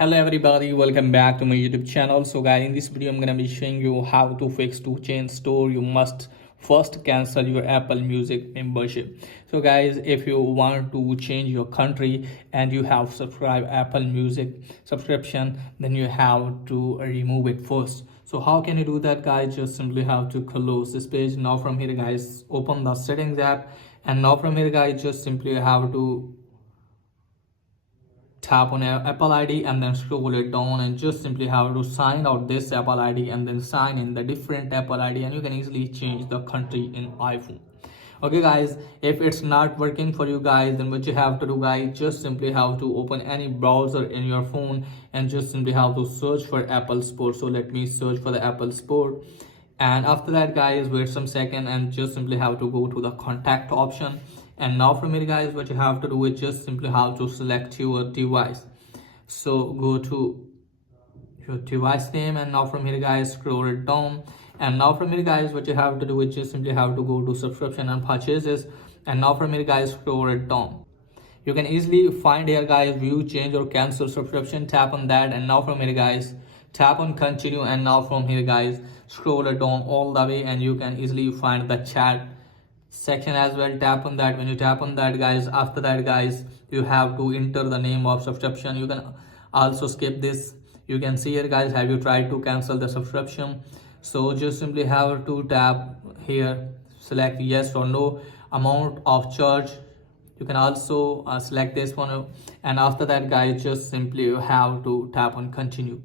Hello everybody, welcome back to my YouTube channel. So guys, in this video I'm gonna be showing you how to fix to change store. You must first cancel your Apple Music membership. So guys, if you want to change your country and you have subscribed Apple Music subscription, then you have to remove it first. So how can you do that, guys? Just simply have to close this page. Now from here, guys, open the settings app, and now from here, guys, just simply have to tap on Apple ID and then scroll it down, and just simply have to sign out this Apple ID and then sign in the different Apple ID, and you can easily change the country in iPhone. Okay guys, if it's not working for you guys, then what you have to do, guys, just simply have to open any browser in your phone and just simply have to search for Apple Store. So let me search for the Apple Store, and after that, guys, wait some second and just simply have to go to the contact option. And now from here, guys, what you have to do is just simply have to select your device. So go to your device name, and now from here, guys, scroll it down. And now from here, guys, what you have to do is just simply have to go to subscription and purchases, and now from here, guys, scroll it down. You can easily find here, guys, view, change or cancel subscription. Tap on that, and now from here, guys, tap on continue, and now from here, guys, scroll it down all the way, and you can easily find the chat section as well. Tap on that. When you tap on that, guys, after that, guys, you have to enter the name of subscription. You can also skip this. You can see here, guys, have you tried to cancel the subscription? So just simply have to tap here, select yes or no, amount of charge. You can also select this one, and after that, guys, just simply you have to tap on continue.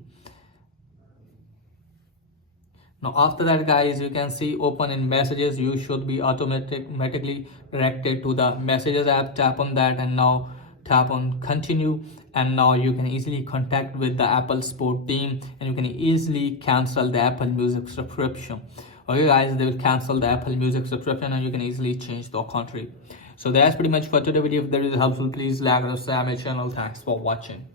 Now after that, guys, you can see open in messages. You should be automatically directed to the messages app. Tap on that, and now tap on continue, and now you can easily contact with the Apple Support team, and you can easily cancel the Apple Music subscription. Okay guys, they will cancel the Apple Music subscription, and you can easily change the country. So that's pretty much for today's video. If there is helpful, please like and subscribe my channel. Thanks for watching.